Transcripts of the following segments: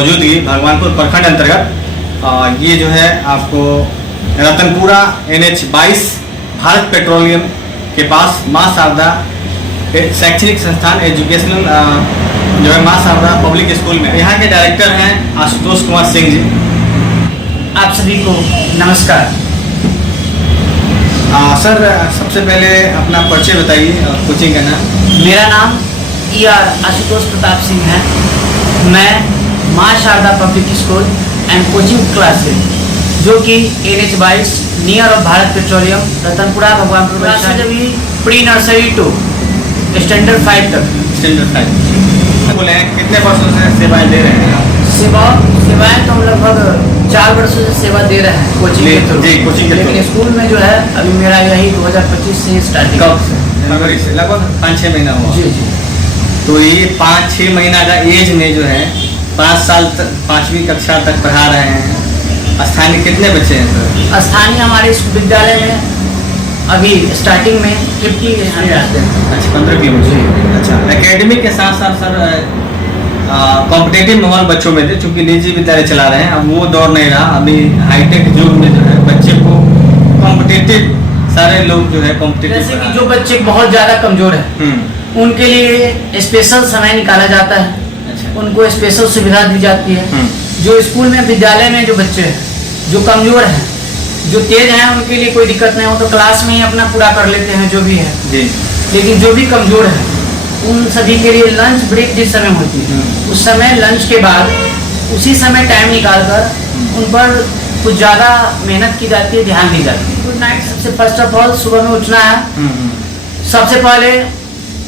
मौजूदगी भगवानपुर प्रखंड अंतर्गत ये जो है आपको रतनपुरा NH 22 भारत पेट्रोलियम के पास माँ शारदा शैक्षणिक संस्थान एजुकेशनल जो है माँ शारदा पब्लिक स्कूल में यहाँ के डायरेक्टर हैं आशुतोष कुमार सिंह जी। आप सभी को नमस्कार। सर सबसे पहले अपना परिचय बताइए और कोचिंग का नाम। मेरा नाम ER आशुतोष प्रताप सिंह है। मैं Maa Sharda public school and coaching class है जो कि NH 22 near of Bharat petroleum Ratanpura Bhagwanpur से जब प्री नर्सरी टू स्टैंडर्ड 5 तक। स्टैंडर्ड 5 बोले हैं कितने वर्षों से सेवाएं दे रहे हैं आप? सेवाएं तो हम लगभग 4 वर्षों से सेवा दे रहे हैं कोचिंग के थ्रू। जी कोचिंग के थ्रू। लेकिन स्कूल में जो है अभी मेरा यही 2025 से स्टार्टिंग। कब से? जनवरी से लगभग 5-6 महीना हुआ। जी जी। तो ये 5-6 महीना का एज में जो है 5 साल तक 5वीं कक्षा तक पढ़ा रहे हैं। स्थानीय कितने बच्चे हैं सर? स्थानीय हमारे इस विद्यालय में अभी स्टार्टिंग में 50 आते हैं। अच्छा 15 की बच्चे। अच्छा एकेडमिक के साथ साथ सर कॉम्पिटेटिव माहौल बच्चों में थे चूँकि निजी विद्यालय चला रहे हैं। अब वो दौर नहीं रहा। अभी हाईटेक युग में जो है बच्चे को कॉम्पिटेटिव सारे लोग जो है कॉम्पिटेटिव जैसे कि जो बच्चे बहुत ज़्यादा कमजोर है उनके लिए स्पेशल समय निकाला जाता है। अच्छा। उनको स्पेशल सुविधा दी जाती है। जो स्कूल में विद्यालय में जो बच्चे हैं जो कमजोर हैं जो तेज हैं उनके लिए कोई दिक्कत नहीं हो तो क्लास में ही अपना पूरा कर लेते हैं जो भी है जी। लेकिन जो भी कमजोर है उन सभी के लिए लंच ब्रेक जिस समय होती है उस समय लंच के बाद उसी समय टाइम निकाल कर उन पर कुछ ज़्यादा मेहनत की जाती है, ध्यान दी जाती है। Good night. सबसे फर्स्ट ऑफ ऑल सुबह में उठना है। सबसे पहले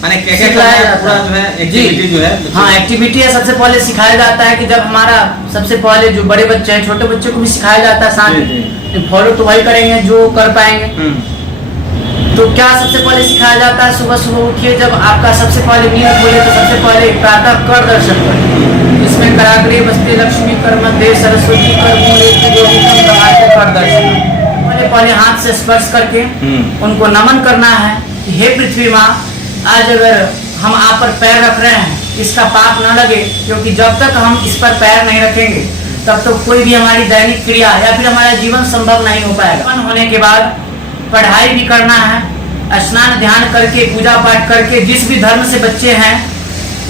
सिखाया पूरा जो है एक्टिविटी जो है। हाँ एक्टिविटी है। सबसे पहले सिखाया जाता है कि जब हमारा सबसे पहले जो बड़े बच्चे हैं छोटे बच्चों को भी सिखाया जाता है साथ फॉलो तो वही करेंगे जो कर पाएंगे। तो क्या सबसे पहले सिखाया जाता है सुबह सुबह उठिए जब आपका सबसे पहले नींद खोले तो सबसे पहले प्रातः कर दर्शन करें। इसमें कराग्रे बस्ते लक्ष्मी कर मध्य सरस्वती कर मूले कर दर्शन पहले हाथ से स्पर्श करके उनको नमन करना है कि हे पृथ्वी माँ आज अगर हम आप पर पैर रख रहे हैं इसका पाप न लगे क्योंकि जब तक हम इस पर पैर नहीं रखेंगे तब तो कोई भी हमारी दैनिक क्रिया या फिर हमारा जीवन संभव नहीं हो पाएगा। होने के बाद पढ़ाई भी करना है। स्नान ध्यान करके पूजा पाठ करके जिस भी धर्म से बच्चे हैं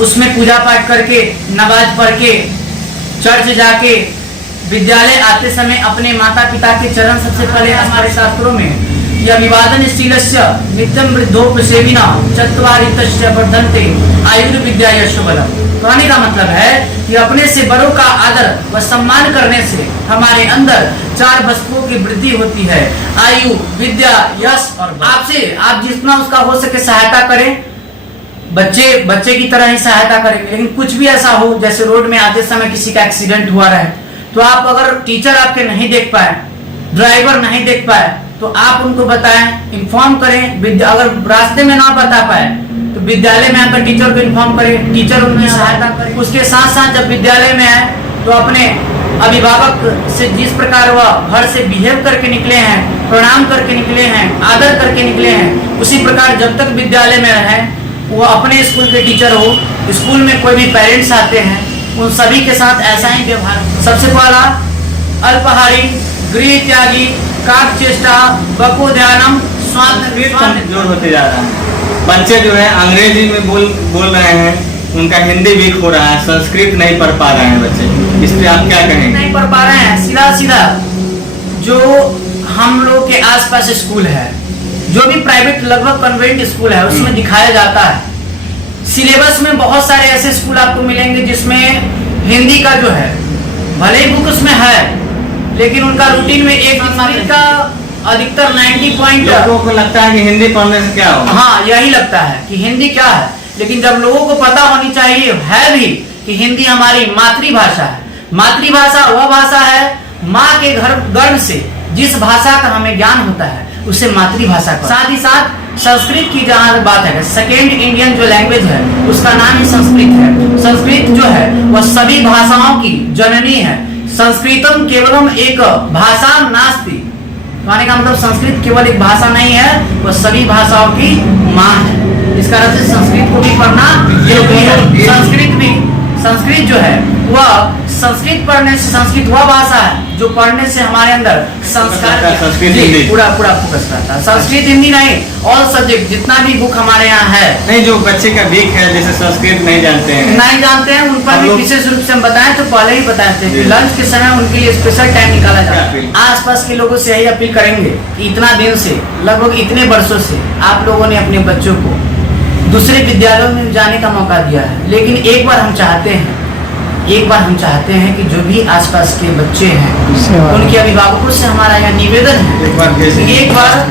उसमें पूजा पाठ करके नमाज पढ़ के चर्च जाके विद्यालय आते समय अपने माता पिता के चरण सबसे पहले हमारे शास्त्रों में यह अभिवादन शीलस्य नित्यम वृद्धोपसेविना चत्वारितस्य वर्धन्ते आयुर्विद्या यशोबलम। कहने का मतलब है कि अपने से बड़ों का आदर व सम्मान करने से हमारे अंदर 4 वस्तुओं की वृद्धि होती है आयु विद्या यश और आपसे आप जितना उसका हो सके सहायता करें। बच्चे की तरह ही सहायता करेंगे। लेकिन कुछ भी ऐसा हो जैसे रोड में आते समय किसी का एक्सीडेंट हुआ रहे तो आप अगर टीचर आपके नहीं देख पाए ड्राइवर नहीं देख पाए तो आप उनको बताएं इन्फॉर्म करें। अगर रास्ते में ना बता पाए तो विद्यालय में आकर टीचर को इन्फॉर्म करें, टीचर उनकी सहायता करें। उसके साथ साथ जब विद्यालय में आए तो अपने अभिभावक से जिस प्रकार वह घर से बिहेव करके निकले हैं प्रणाम करके निकले हैं आदर करके निकले हैं उसी प्रकार जब तक विद्यालय में रहें वो अपने स्कूल के टीचर हो स्कूल में कोई भी पेरेंट्स आते हैं उन सभी के साथ ऐसा ही व्यवहार। सबसे पहला अल्पाहारी गृह त्यागी काक चेष्टा बको ध्यानम स्वांत जोर होते जा रहा है। बच्चे जो है अंग्रेजी में बोल रहे हैं उनका हिंदी वीक हो रहा है संस्कृत नहीं पढ़ पा रहे हैं बच्चे। इस पे आप क्या कहेंगे? नहीं पढ़ पा रहे हैं। सीधा जो हम लोग के आसपास स्कूल है जो भी प्राइवेट लगभग कन्वेंट स्कूल है उसमें दिखाया जाता है। सिलेबस में बहुत सारे ऐसे स्कूल आपको मिलेंगे जिसमें हिंदी का जो है भले ही बुक उसमें है लेकिन उनका रूटीन में एक संस्कृत का अधिकतर 90 लोगों को लगता है कि हिंदी पढ़ने से क्या होगा। हाँ यही लगता है कि हिंदी क्या है लेकिन जब लोगों को पता होनी चाहिए है भी कि हिंदी हमारी मातृभाषा है। मातृभाषा वह भाषा है माँ के गर्भ से जिस भाषा का हमें ज्ञान होता है उसे मातृभाषा का। साथ ही साथ संस्कृत की जहाँ बात है सेकेंड इंडियन जो लैंग्वेज है उसका नाम ही संस्कृत है। संस्कृत जो है वह सभी भाषाओं की जननी है। संस्कृतम केवलम एक भाषा नास्ति। कहने का मतलब संस्कृत केवल एक भाषा नहीं है वह सभी भाषाओं की माँ है। इस कारण से संस्कृत को भी पढ़ना जरूरी है। संस्कृत जो है वह संस्कृत पढ़ने से, संस्कृत वह भाषा है जो पढ़ने से हमारे अंदर संस्कार संस्कृत जी, हिंदी पूरा फोकस रहता है। संस्कृत हिंदी नहीं, ऑल सब्जेक्ट जितना भी बुक हमारे यहाँ है, नहीं जो बच्चे का वीक है जैसे संस्कृत नहीं जानते हैं, नहीं जानते हैं, उन पर हम भी लोग- विशेष रूप से हम बताएं तो पहले ही बताते हैं कि जी। लंच के समय उनके लिए स्पेशल टाइम निकाला जाता अपील। है। आसपास के लोगों से यही अपील करेंगे कि इतना दिन से, लगभग इतने वर्षों से आप लोगों ने अपने बच्चों को दूसरे विद्यालयों में जाने का मौका दिया है, लेकिन एक बार हम चाहते हैं कि जो भी आसपास के बच्चे हैं उनके अभिभावकों से हमारा यह निवेदन है एक बार कैसे कि एक बार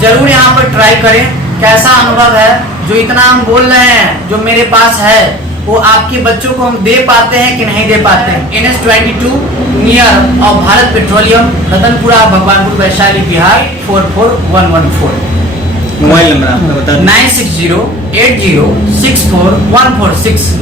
जरूर यहाँ पर ट्राई करें। कैसा अनुभव है, जो इतना हम बोल रहे हैं जो मेरे पास है वो आपके बच्चों को हम दे पाते हैं कि नहीं दे पाते हैं। NH-22 नियर और Bharat petroleum, Ratanpura, Bhagwanpur, Vaishali, Bihar 44114, mobile number आपका बता दें। 9608064146।